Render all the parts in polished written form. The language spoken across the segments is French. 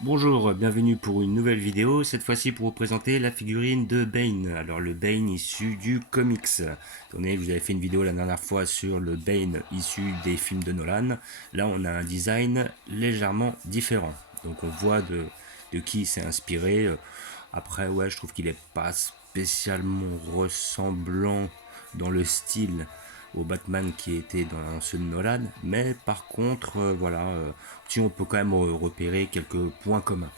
Bonjour, bienvenue pour une nouvelle vidéo, cette fois-ci pour vous présenter la figurine de Bane. Alors le Bane issu du comics. Étant donné que vous avez fait une vidéo la dernière fois sur le Bane issu des films de Nolan, là on a un design légèrement différent. Donc on voit de qui il s'est inspiré. Après ouais, je trouve qu'il n'est pas spécialement ressemblant dans le style au Batman qui était dans ceux de Nolan, mais par contre, si on peut quand même repérer quelques points communs.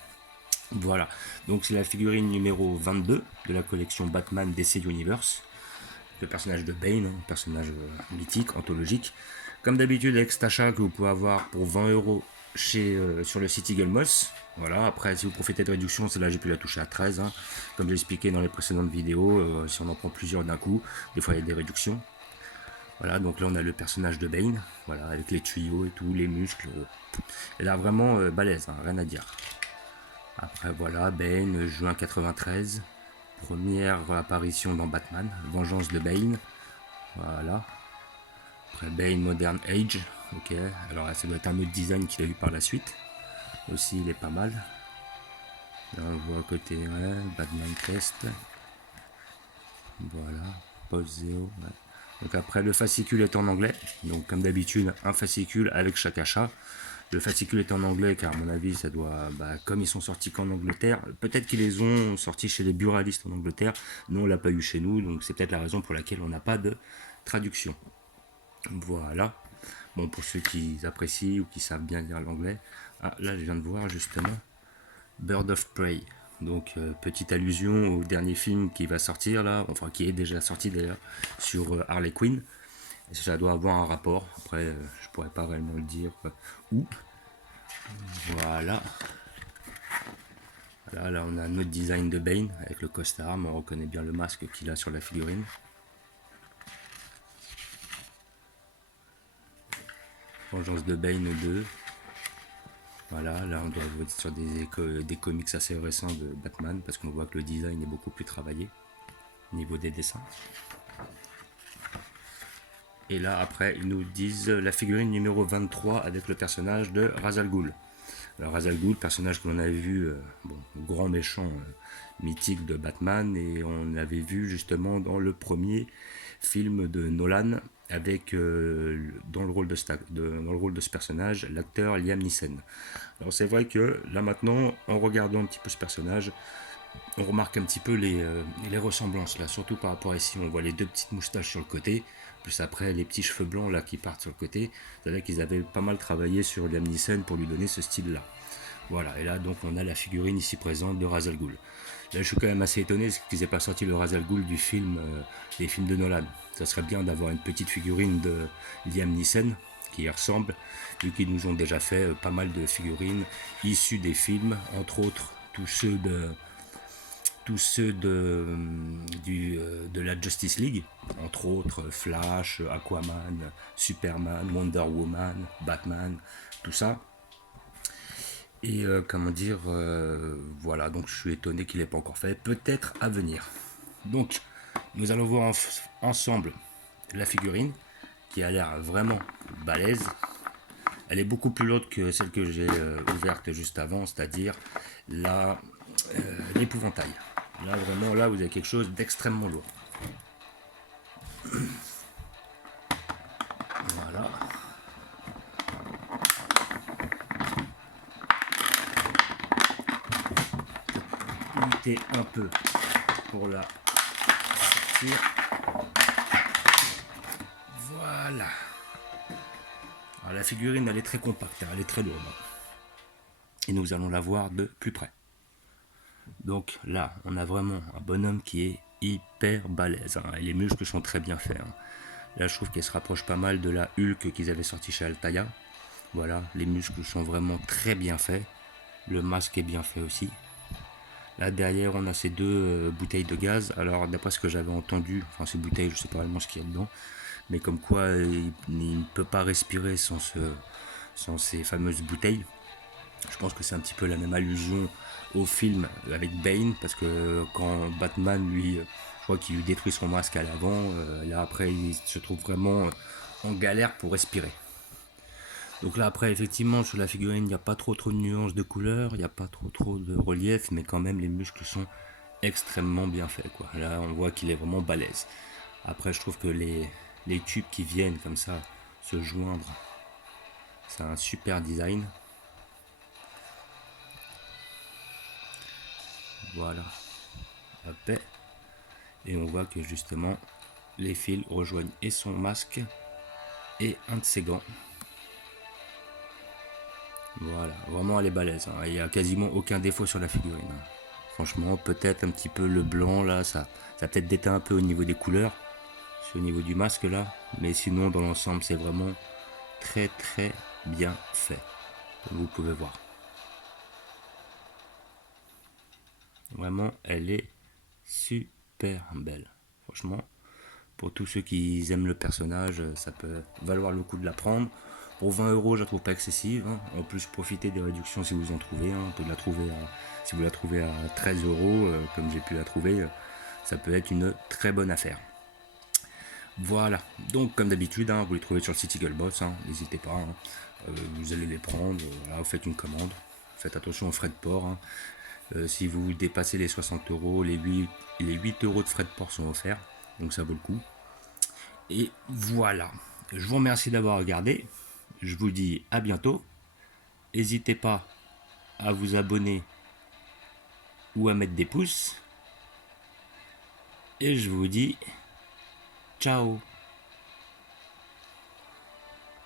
Voilà, donc c'est la figurine numéro 22 de la collection Batman DC Universe, le personnage de Bane, un personnage mythique, anthologique. Comme d'habitude avec cet achat que vous pouvez avoir pour 20 € sur le site Eagle Moss. Voilà, après si vous profitez de réduction, celle-là j'ai pu la toucher à 13, hein. Comme j'ai expliqué dans les précédentes vidéos, si on en prend plusieurs d'un coup, des fois il y a des réductions. Voilà, donc là on a le personnage de Bane, voilà, avec les tuyaux et tout, les muscles. Elle a vraiment balèze, hein, rien à dire. Après voilà, Bane, juin 93, première apparition dans Batman, Vengeance de Bane. Voilà. Après Bane Modern Age, ok. Alors ça doit être un autre design qu'il a eu par la suite. Aussi il est pas mal. Là on voit à côté, ouais, Batman Test. Voilà, Pose Zero, ouais. Donc après le fascicule est en anglais, donc comme d'habitude un fascicule avec chaque achat. Le fascicule est en anglais car à mon avis ça doit, comme ils sont sortis qu'en Angleterre, peut-être qu'ils les ont sortis chez les buralistes en Angleterre, nous on l'a pas eu chez nous, donc c'est peut-être la raison pour laquelle on n'a pas de traduction. Voilà. Bon, pour ceux qui apprécient ou qui savent bien lire l'anglais, ah là je viens de voir justement Bird of Prey. Donc petite allusion au dernier film qui va sortir là, enfin qui est déjà sorti d'ailleurs, sur Harley Quinn. Ça doit avoir un rapport, après je pourrais pas vraiment le dire où. Voilà. Là on a un autre design de Bane avec le costard, mais on reconnaît bien le masque qu'il a sur la figurine. Vengeance de Bane 2. Voilà, là on doit être sur des comics assez récents de Batman, parce qu'on voit que le design est beaucoup plus travaillé au niveau des dessins. Et là après ils nous disent la figurine numéro 23 avec le personnage de Ra's al Ghul. Alors Ra's al Ghul, personnage que l'on avait vu, grand méchant mythique de Batman, et on avait vu justement dans le premier film de Nolan avec dans le rôle de ce personnage l'acteur Liam Neeson. Alors c'est vrai que là maintenant, en regardant un petit peu ce personnage, on remarque un petit peu les ressemblances là, surtout par rapport à ici, on voit les deux petites moustaches sur le côté, plus après les petits cheveux blancs là qui partent sur le côté. C'est-à-dire qu'ils avaient pas mal travaillé sur Liam Neeson pour lui donner ce style là. Voilà, et là donc on a la figurine ici présente de Ra's al Ghul. Là je suis quand même assez étonné qu'ils aient pas sorti le Ra's al Ghul du film, des films de Nolan. Ça serait bien d'avoir une petite figurine de Liam Neeson qui y ressemble, vu qu'ils nous ont déjà fait pas mal de figurines issues des films, entre autres de la Justice League, entre autres Flash, Aquaman, Superman, Wonder Woman, Batman, tout ça. Et voilà, donc je suis étonné qu'il n'ait pas encore fait, peut-être à venir. Donc, nous allons voir ensemble la figurine, qui a l'air vraiment balèze. Elle est beaucoup plus lourde que celle que j'ai ouverte juste avant, c'est-à-dire l'épouvantail. Là, vraiment, là, vous avez quelque chose d'extrêmement lourd. Voilà. Lutter un peu pour la sortir. Voilà. Alors, la figurine, elle est très compacte, elle est très lourde. Et nous allons la voir de plus près. Donc là, on a vraiment un bonhomme qui est hyper balèze, hein, et les muscles sont très bien faits, hein. Là, je trouve qu'elle se rapproche pas mal de la Hulk qu'ils avaient sorti chez Altaïa. Voilà, les muscles sont vraiment très bien faits. Le masque est bien fait aussi. Là, derrière, on a ces deux bouteilles de gaz. Alors, d'après ce que j'avais entendu, enfin, ces bouteilles, je sais pas vraiment ce qu'il y a dedans, mais comme quoi il ne peut pas respirer sans ces fameuses bouteilles. Je pense que c'est un petit peu la même allusion au film avec Bane, parce que quand Batman, lui, je crois qu'il lui détruit son masque à l'avant, là après il se trouve vraiment en galère pour respirer. Donc là après effectivement sur la figurine il n'y a pas trop de nuances de couleurs, il n'y a pas trop de relief, mais quand même les muscles sont extrêmement bien faits quoi. Là on voit qu'il est vraiment balèze. Après je trouve que les tubes qui viennent comme ça se joindre, c'est un super design. Voilà. Hop. Et on voit que justement les fils rejoignent et son masque et un de ses gants. Voilà, vraiment elle est balèze, hein. Il n'y a quasiment aucun défaut sur la figurine, hein. Franchement, peut-être un petit peu le blanc là, ça a peut-être déteint un peu au niveau des couleurs, au niveau du masque là, mais sinon dans l'ensemble c'est vraiment très bien fait, comme vous pouvez voir. Vraiment, elle est super belle. Franchement, pour tous ceux qui aiment le personnage, ça peut valoir le coup de la prendre. Pour 20 euros, je la trouve pas excessive, hein. En plus, profitez des réductions si vous en trouvez, hein. On peut la trouver si vous la trouvez à 13 euros, comme j'ai pu la trouver, ça peut être une très bonne affaire. Voilà, donc comme d'habitude, hein, vous les trouvez sur le site Eagleboss, hein, n'hésitez pas, hein. Vous allez les prendre, voilà, vous faites une commande, faites attention aux frais de port, hein. Si vous dépassez les 60 euros, les 8 euros de frais de port sont offerts, donc ça vaut le coup. Et voilà, je vous remercie d'avoir regardé, je vous dis à bientôt, n'hésitez pas à vous abonner ou à mettre des pouces, et je vous dis ciao.